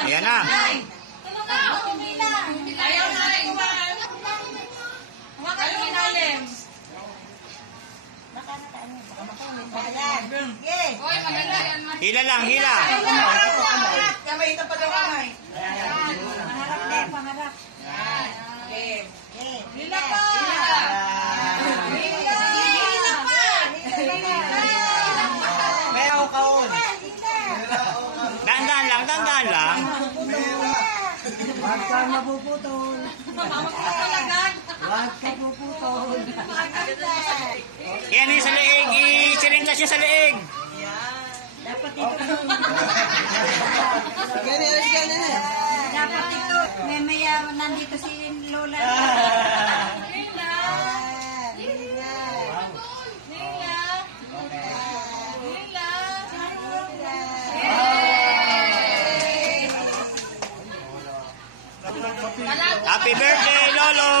Ayan na. Ayaw na. Huwag ang inalim. Hoy, maganda yan. Hila lang, hila. Kamay ito pa daw kamay. Pangarap. Hila pa. Meron kaon. Dandan lang, dandan lang. Huwag ka mapuputol. Talagan. Huwag ka mapuputol. Yan yung sa leeg. I-sirintas nyo sa leeg. Dapat ito. Ganyan. Dapat ito. Mamaya nandito si Lola. Hila. Hila. Happy birthday, Lolo!